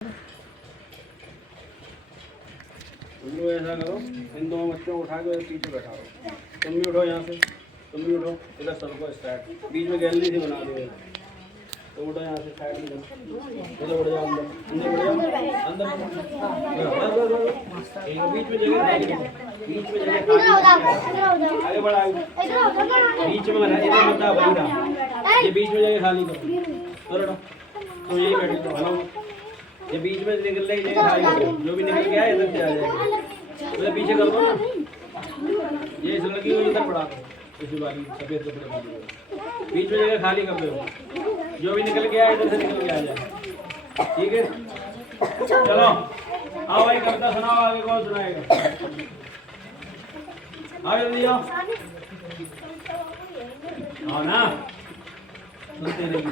तुम लोग ऐसा करो, इन दोनों बच्चों को उठा के पीछे बैठाओ। तुम भी उठो यहाँ से, तुम भी उठो। इधर सबको स्टार्ट, बीच में गैलरी से बना दो। तो उठो यहाँ से, साइड में इधर उठ जाओ, अंदर अंदर उठ जाओ, अंदर बीच में जगह खाली, बीच में जगह खाली, आगे बढ़ा, बीच में इधर मत आओ, वहीं रहो, ये बीच में जगह खाली करो। उठो, तो यही बैठो, तो हेलो, ये बीच में निकल रही जगह खाली करो। जो भी निकल गया इधर से आ जाएगा, मतलब पीछे कर दो ना। ये इस लड़की को इधर पड़ा दो, इस वाली सफेद कपड़े वाली बीच में जगह खाली कर दो। जो भी निकल गया इधर से निकल के आ जाए, ठीक है। चलो आओ भाई, कविता सुनाओ। आगे कौन सुनाएगा? आओ जल्दी आओ, आओ ना, सुनते नहीं।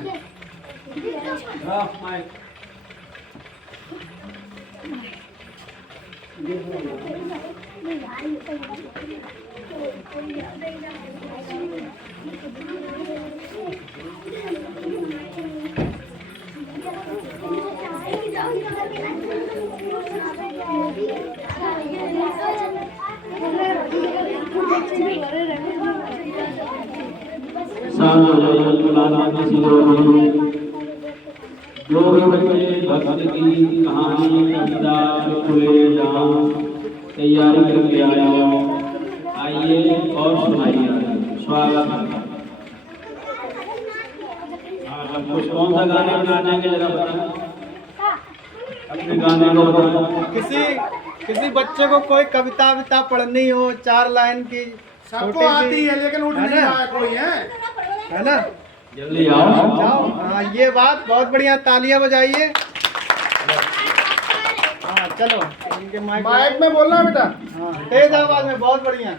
आओ माइक, जो भी बच्चे भक्त की कहानी कविता चुटकुले जहाँ तैयारी करके आए हो, आइए और सुनाइए। स्वागत है। कुछ कौन सा गाने बनाने के जरा बताएं, अपने गाने को बताएं। किसी बच्चे को कोई कविता विता पढ़नी हो 4 लाइन की, सबको आती है लेकिन उठ नहीं रहा है कोई, है ना? जल्दी आओ जाओ। हाँ, ये बात बहुत बढ़िया, तालियां बजाइए। हाँ चलो, इनके माइक में बोलना बेटा। हाँ, तेज आवाज में, बहुत बढ़िया।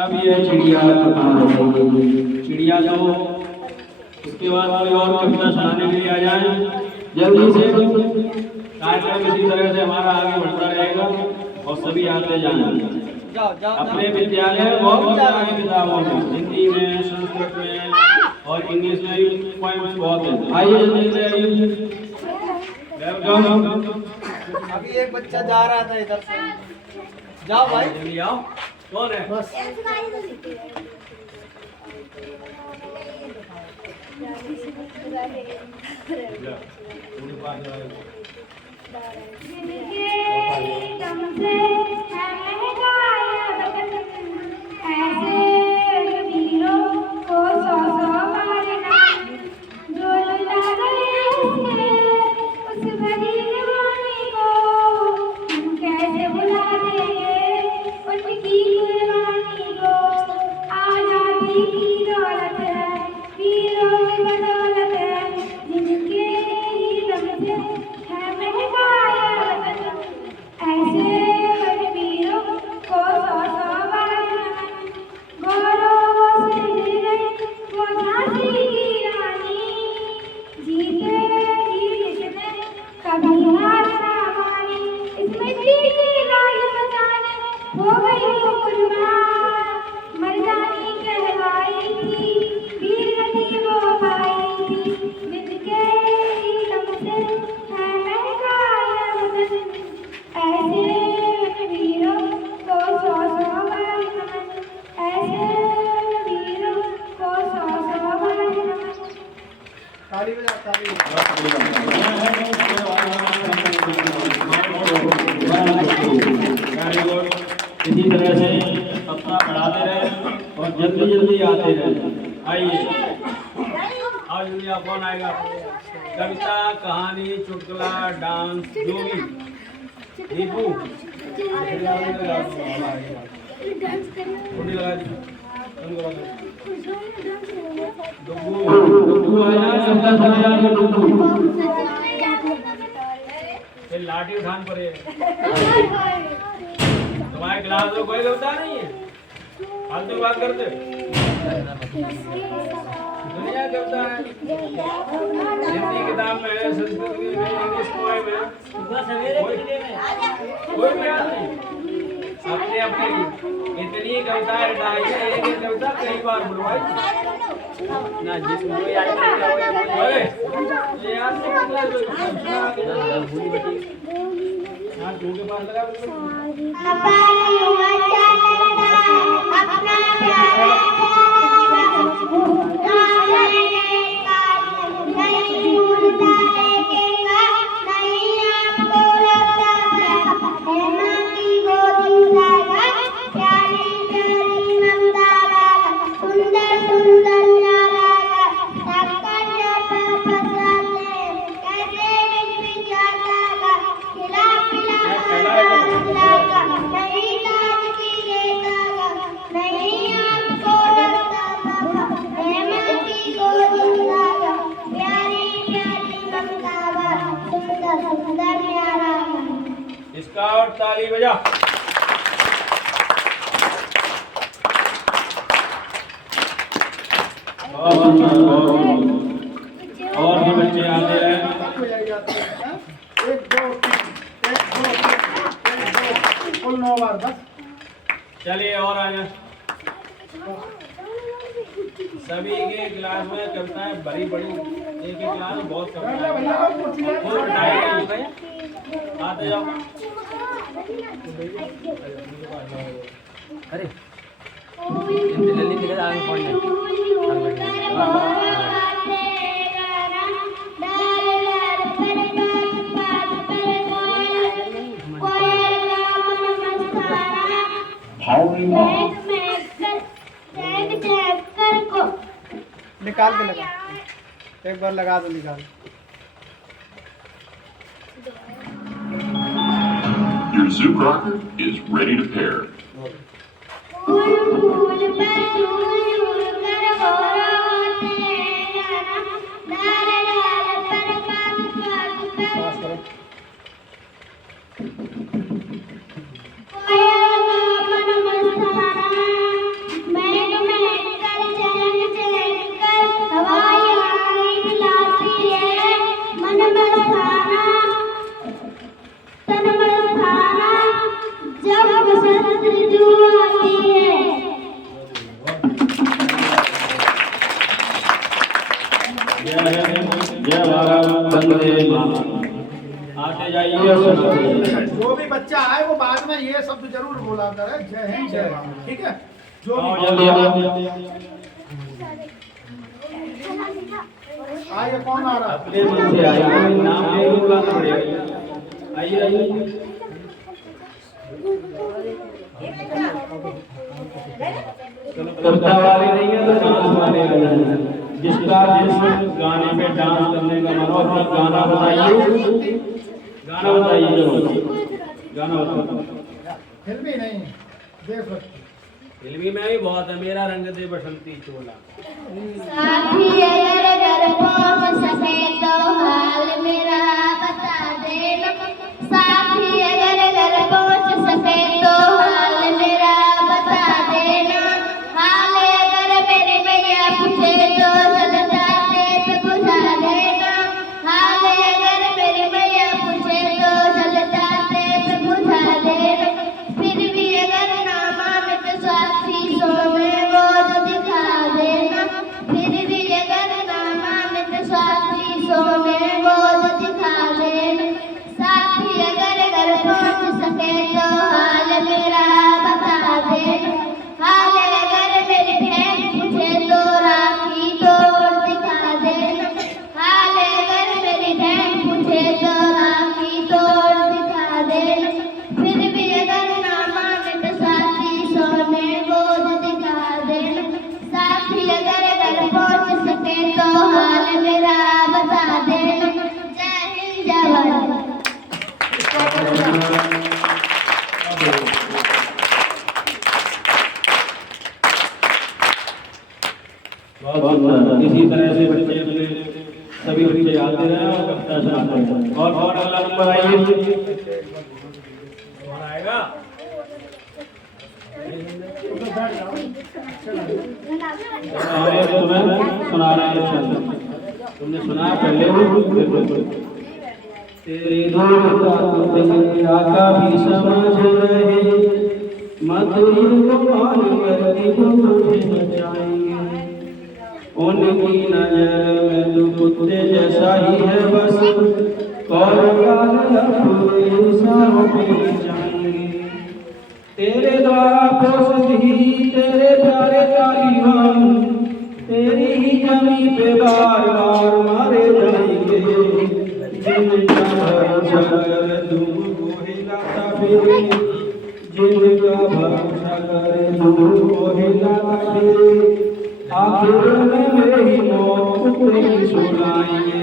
अब ये चिड़िया चिड़िया जो, इसके बाद कोई और कविता सुनाने के लिए आ जाए जल्दी से। कार्यक्रम इसी तरह से हमारा आगे बढ़ता रहेगा और सभी आते जाएंगे। अपने विद्यालय में बहुत सारी किताबों में, हिंदी में, संस्कृत में और इंग्लिश में पॉइंट्स बहुत है। आइए जल्दी से, वेलकम। अभी एक बच्चा जा रहा था इधर से, जाओ भाई जल्दी आओ। कौन है? बस इसी तरह से सप्ताह बढ़ाते रहे और जल्दी जल्दी आते रहे। आइए आओ जल्दी, आप कौन आएगा? कविता, कहानी, चुटकुला, डांस, जो भी। दीपू थोड़ी लगा दी। डुगू आया, सबका चले जाएंगे डुगू। फिर लाठी उठान पड़े। तुम्हारे क्लास में कोई कविता नहीं है? फालतू बात करते दुनिया कविता है। हिंदी किताब में है, संस्कृत में, इंग्लिश पोएम है, कोई भी याद नहीं। अपने अपने इतनी कविताएं रटाई है, एक एक कविता कई बार बुलवाई ना, जिसको याद नहीं क्या ये याद नहीं हाँ तू के पास लगा इसका और ताली बजा। और भी बच्चे आते रहे। 1 2 3 कुल 9 बार बस। चलिए और आ जाए। सभी के क्लास में कविताएं बड़ी बड़ी, एक एक क्लास में बहुत कविताएं। आते जाओ। अरे जल्दी निकल आगे पढ़ने। निकाल के लगा, एक बार लगा दो, निकाल। Your Zoom rocker is ready to pair. आते जाइए। जो भी बच्चा आए वो बाद में ये शब्द जरूर बोला करे, जय हिंद जय भारत, ठीक है? जो भी आइए, कौन आ रहा है? अपने मन से आइए, नाम नहीं बुलाना पड़ेगा। आइए आइए। कविता वाले नहीं है तो डांस वाले हैं। जिसका जिस गाने पे डांस करने का मन हो, अपना गाना बताइए। गाना बताइए, जरूर गाना बताओ। फिल्मी नहीं, देशभक्ति। फिल्मी में भी बहुत है। मेरा रंग दे बसंती चोला। साथी अगर घर पहुंच सके तो हाल मेरा बता देना। साथी अगर घर पहुंच सके तो हाल मेरा बता देना। हाल अगर मेरी मैया पूछे तो जल जाते पे बुझा देना। हाल अगर मेरी मैया पूछे तो जल जाते पे बुझा देना। फिर भी अगर ना माने तो साथी सोने वो दिखा देना। फिर भी अगर ना माने तो साथी सोने वो बहुत सुंदर। इसी तरह से बच्चे अपने सभी बच्चे आते रहे और कविता सुनाते रहे। और अगला नंबर आइए। कौन आएगा? हमें तुम्हें सुना रहे हैं छंद। तुमने सुना पहले? तेरे दूर आका भी समझ रहे, मत मान करके मुझे बचाएंगे। उनकी नजर में तू कुत्ते जैसा ही है बस, और जाएंगे। तेरे द्वारा पोषित ही तेरे प्यारे तालिबान, तेरी ही जमी पे बार बार मारे जाएंगे। जिनका भरोसा कर तुमको हिलाता फिरे, जिनका भरोसा कर तुमको हिलाता फिरे, आखिर में मेरी मौत कुत्ते की सुनाएंगे।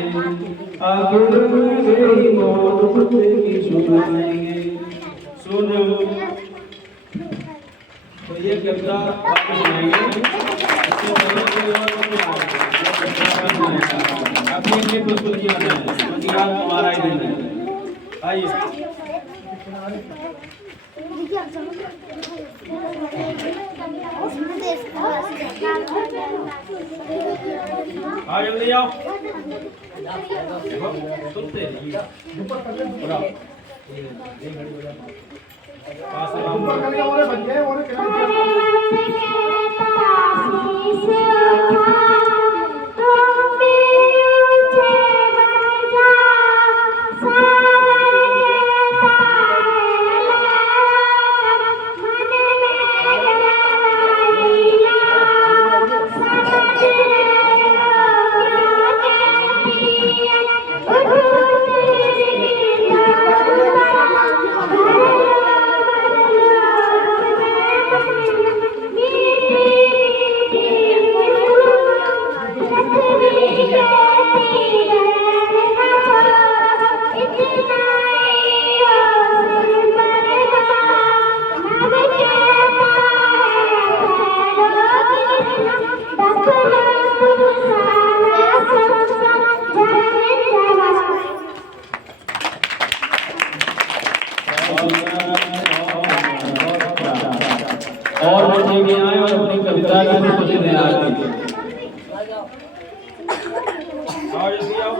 आखिर में मेरी मौत कुत्ते की सुनाएंगे। सुनो तो ये कविता वापस सुनाएंगे। अपनी अपनी प्रस्तुतियाँ हैं, तुम्हारा ही दिन है। आइए आ जल्दी आओ। सुनते और बच्चे भी आए और अपनी कविता की प्रस्तुति देना चाहिए। आओ जल्दी आओ।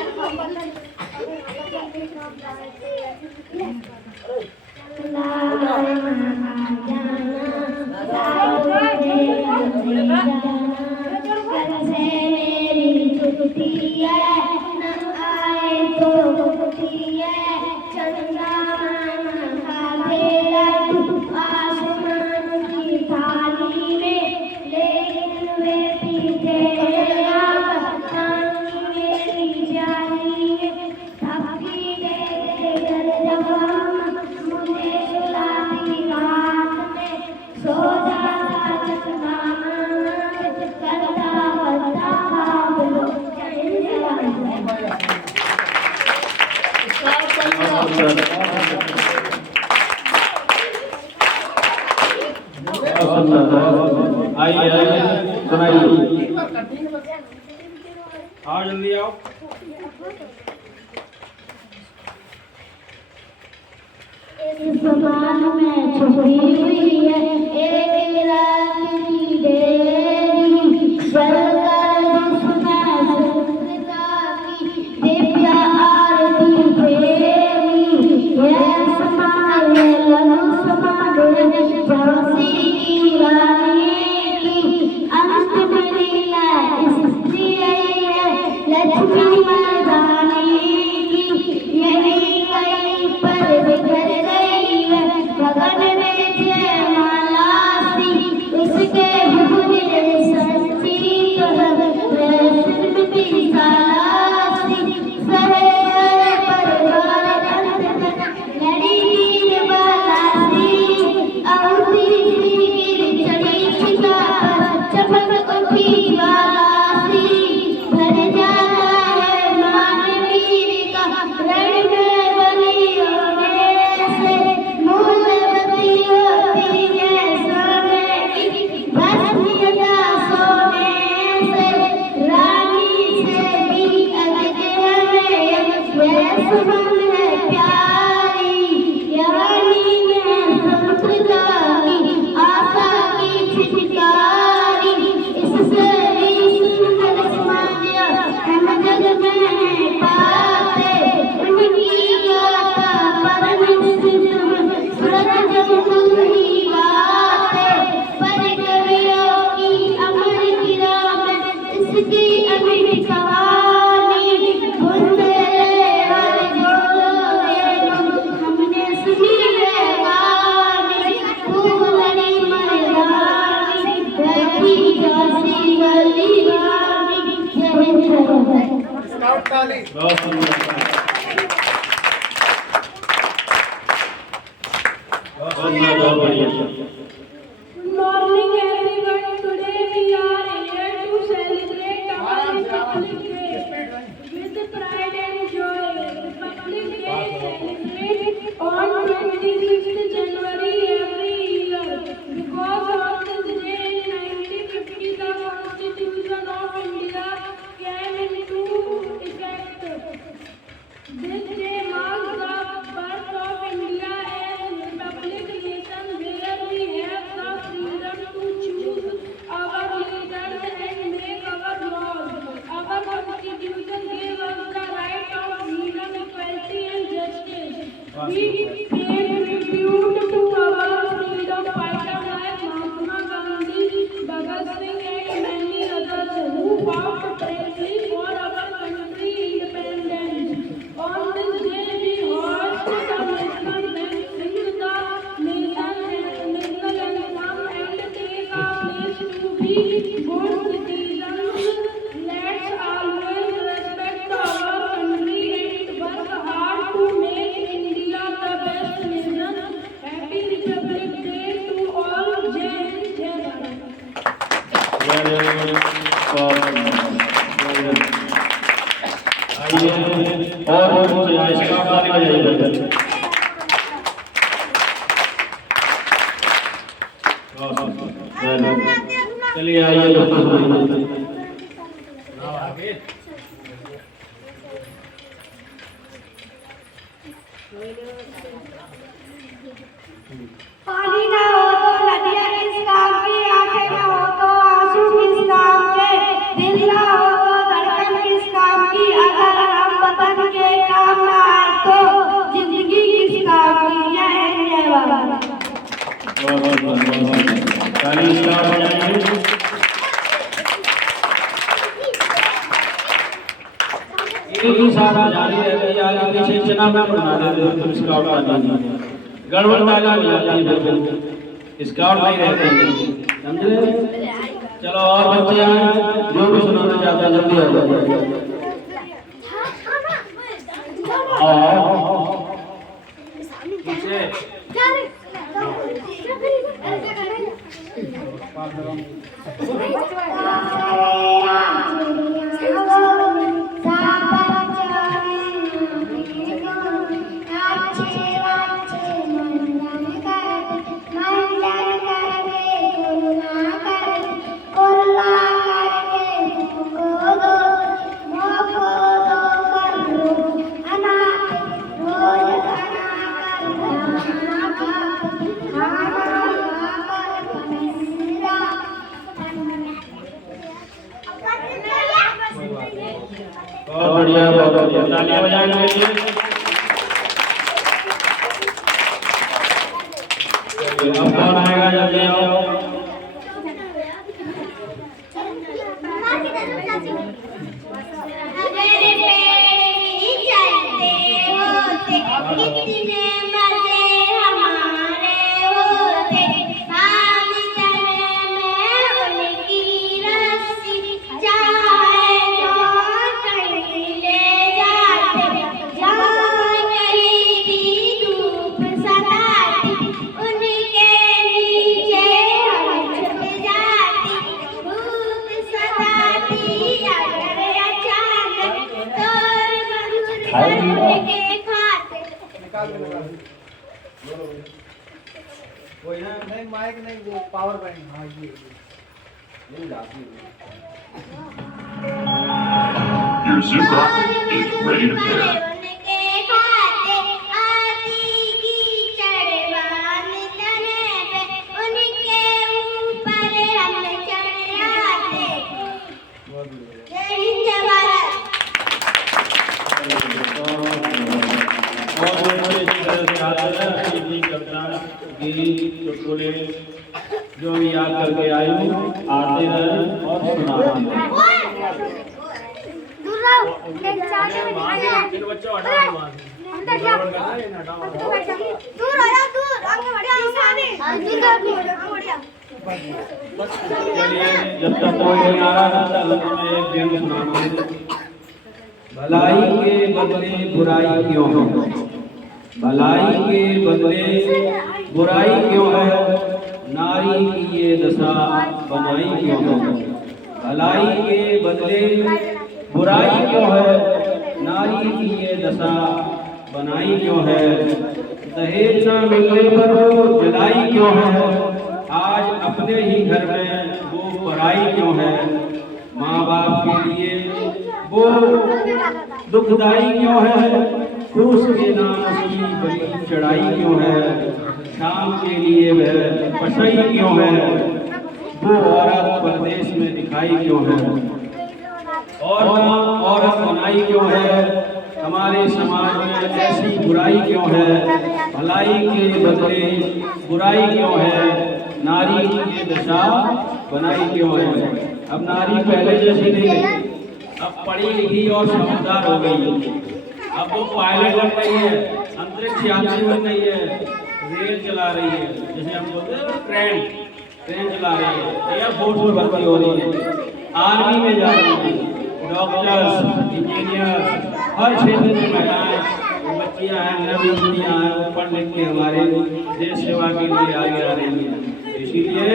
आइए सुनाइए। आओ जल्दी आओ। इस समान में छुपी हुई है एक रात की देरी, जलकर दुश्मन संस्कृता की दिव्य आरती फेरी। यह समान लनु समान झांसी की रानी की अंत लीला स्त्री है लक्ष्मी मर्दानी की। यही कहीं पर बिखर गई है गगन में जयमाला सी, ताली। बहुत सुंदर। बहुत बढ़िया। Good morning everyone. Today we are here to celebrate our Republic Day with pride and joy. Republic Day celebrated on 26th January every year. Because on this day in 1950 the Constitution of India came into effect. This day marks the birth of India as a republic nation where we have the freedom to choose our leaders and make our laws. Our constitution gives us the right of freedom, equality and justice. We pay tribute to our freedom fighters like Mahatma Gandhi, Bhagat Singh and many others who fought bravely for our country independence. On this day we host the national bank, sing the national anthem and take our place to be good citizens. Let's always respect our country and work hard to make India the best nation. Happy Republic Day to all. Jai Hind, Jai Bharat. आइए और इसका ताली बजाइए। चलिए आइए आगे। पानी ना हो तो नदियाँ किस काम की, आंखें ना हो तो आंसू किस काम के, दिल ना हो तो धड़कन किस काम की, अगर हम वतन के काम ना आए तो जिंदगी किस काम की। जय हिंद, जय भारत। ताली इसका बजाइए। एक ही साथ जारी रहती है, आगे पीछे चना में बना देते हो तुम इसका ताली। गड़बड़ ताली हो जाती है, स्काउट नहीं रहते हैं, समझे? चलो और बच्चे आए जो भी सुनाना चाहते हैं जल्दी आ जाओ। पीछे बहुत बढ़िया, बहुत बढ़िया। तालियां बजाने के लिए अब कौन आएगा, जल्दी आओ। मेरे पेड़ भी चलते होते, कितने मजे हमारे होते, हम चले में उनकी रस्सी, चाहे जो कहीं ले जाते, जहाँ कहीं भी धूप सताती, उनके नीचे हम छुप जाती, धूप सताती अगर अचानक, तोर मधुर बन के खाते। निकाल कोई ना, नहीं माइक नहीं, वो पावर बैंक। हाँ ये जाती है। Your soup rocket is ready to pair. उनके खाते आती कीचड़ वाली तने पे, उनके ऊपर हम चढ़ आते। जय हिंद, जय भारत। और बच्चे इसी तरह से आते हैं, अपनी कविता गीत चुटकुले जो भी याद करके आए हो आते रहे और सुनाते रहे। बच्चों चलिए, जब तक कोई नहीं आ रहा था तब तक मैं एक गेम सुनाऊंगा। भलाई के बदले बुराई क्यों है? भलाई के बदले बुराई क्यों है? नारी की ये दशा बनाई क्यों है? भलाई के बदले बुराई क्यों है? नारी की ये दशा बनाई क्यों है? दहेज न मिलने पर वो जलाई क्यों है? आज अपने ही घर में वो पराई क्यों है? माँ बाप के लिए वो दुखदाई क्यों है? क्रूस के नाम उसकी बड़ी चढ़ाई क्यों है? शाम के लिए वह पशई क्यों है? वो औरत परदेश में दिखाई क्यों है? और औरत बनाई क्यों है? हमारे समाज में ऐसी बुराई क्यों है? भलाई के बदले बुराई क्यों है? नारी की ये दशा बनाई क्यों है? अब नारी पहले जैसी नहीं रही, अब पढ़ी लिखी और समझदार हो गई। अब वो पायलट बन रही है, अंतरिक्ष यात्री बन रही है, रेल चला रही है, जैसे हम बोलते हैं ट्रेन चला रही है, एयरफोर्स में भर्ती हो रही है, आर्मी में जा रही है, डॉक्टर्स, इंजीनियर, हर क्षेत्र में महिलाएं, बच्चियां हैं, नवयुवतियां हैं, पढ़ लिख के हमारे देश सेवा के लिए आगे आ रही है। इसीलिए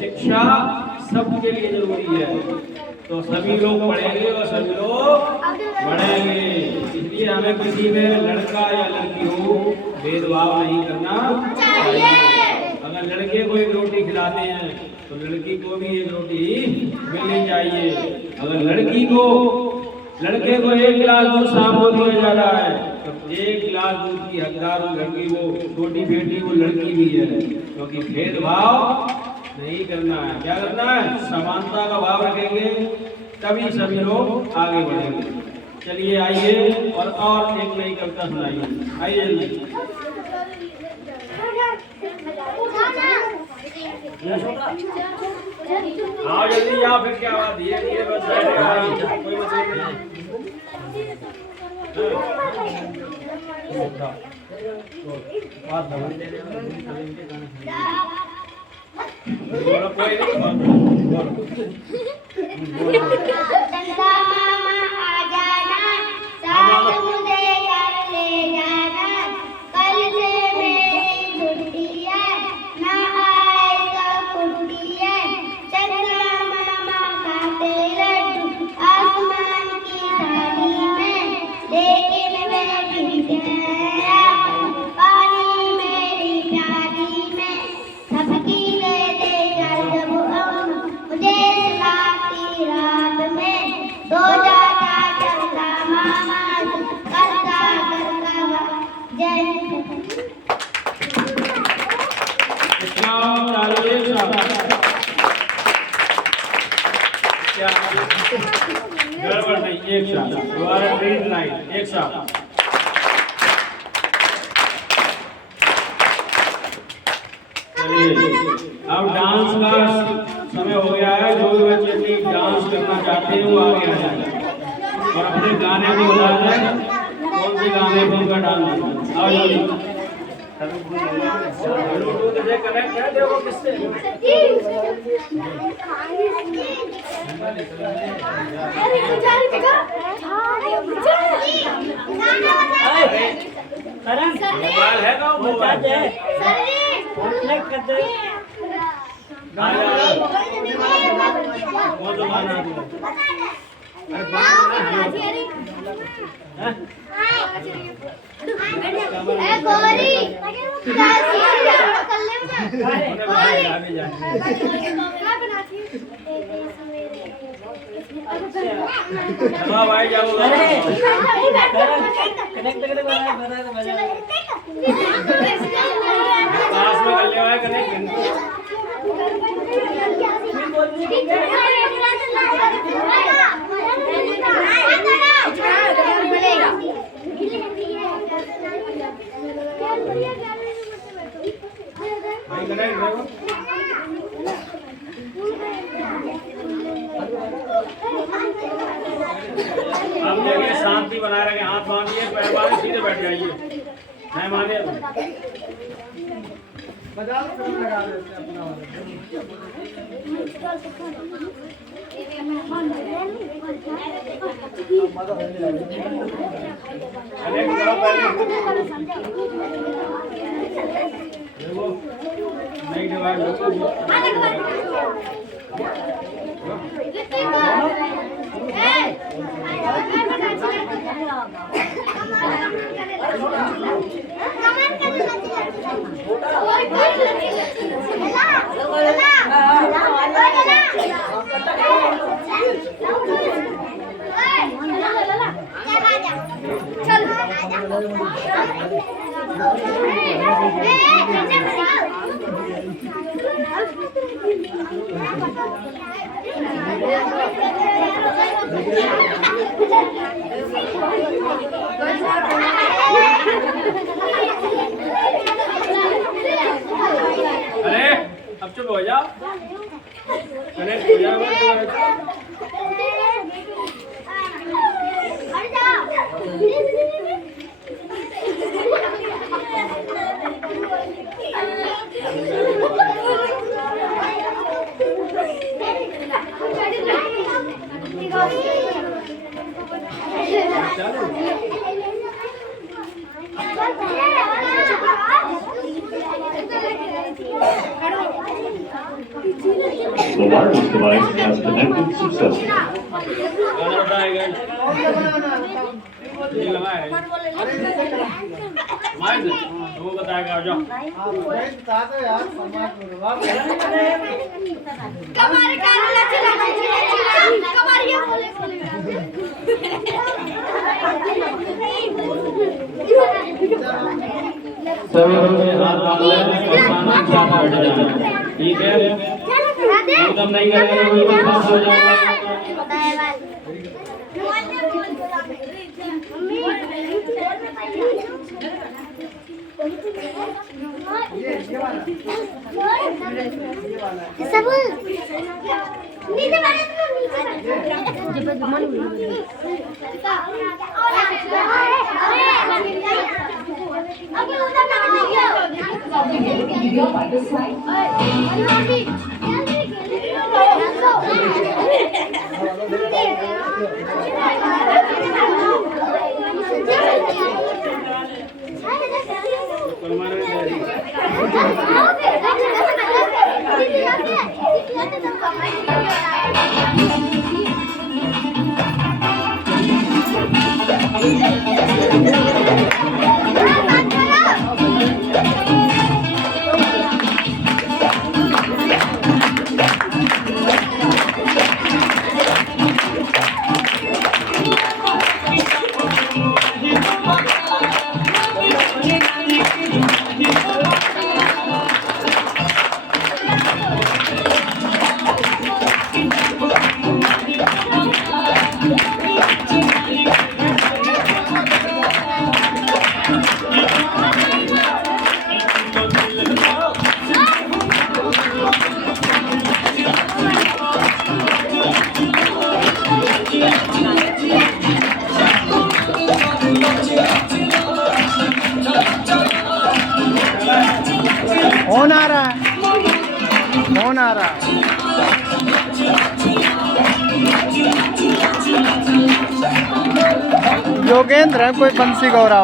शिक्षा सबके लिए जरूरी है, तो सभी लोग पढ़ेंगे और सभी लोग बढ़ेंगे। इसलिए हमें किसी में लड़का या लड़की हो भेदभाव नहीं करना चाहिए। अगर लड़के को एक रोटी खिलाते हैं तो लड़की को भी एक रोटी मिलनी चाहिए। अगर लड़के को एक गिलास दूध शाम को दिया जा रहा है तो एक गिलास दूध की हकदार लड़की, वो छोटी बेटी वो लड़की भी है, क्योंकि भेदभाव नहीं करना है। क्या करना है? समानता का भाव रखेंगे, तभी सभी लोग आगे बढ़ेंगे। चलिए आइए और एक नई कविता सुनाइए। आइए जल्दी। आओ जल्दी, या फिर क्या बात, धीरे धीरे बस बैठे, कोई मसला नहीं। चंदा मामा आ जाना, साथ मुझे घर ले जाना, कल से मेरी छुट्टी है, ना आएगा छुट्टी है। चंदा मामा खाते लड्डू आसमान की थाली में, लेकिन मेरी गया पानी मेरी प्याली में, सबकी दे दे जब मुझे लाती रात में, दो जाता चंदा मामा करता करता जय। गड़बड़ नहीं, एक साथ दोबारा ग्रीन लाइट, एक साथ। अब डांस का समय हो गया है। जो भी बच्चे भी डांस करना चाहते हैं वो आगे आ जाए और अपने गाने को बता दें कौन से गाने पर उनका डांस। आओ जल्दी। ब्लूटूथ से कनेक्ट है, देखो किससे। मोबाइल है का मोबाइल वो तो गाना गोरी भाई जाओ पास में कर ले कनेक्ट। भाई कनेक्ट रहो। आप देखिए शांति बनाए रखें, हाथ बांधिए, पैर बांधिए, सीधे बैठ जाइए। मैं माने बजाओ लगा देते अपना। कनेक्ट करो पहले। देखो नहीं डिवाइड अरे अब चुप हो जाओ। कनेक्ट हो जाओ। The wireless device has connected successfully. गाना बताएगा ये लगा है माइक तो वो बताएगा आ जाओ। हाँ भाई बता दो यार समाज में वाह कमर काला चिल्ला कमर ये बोले सभी बच्चे हाथ बांध लें और खाना खाना बैठ जाएं। ठीक है एकदम नहीं करेंगे तो पास हो जाएगा। ये वाला सब नीचे वाले फोन आ रहा है फोन आ रहा है योगेंद्र है कोई बंसी गौरा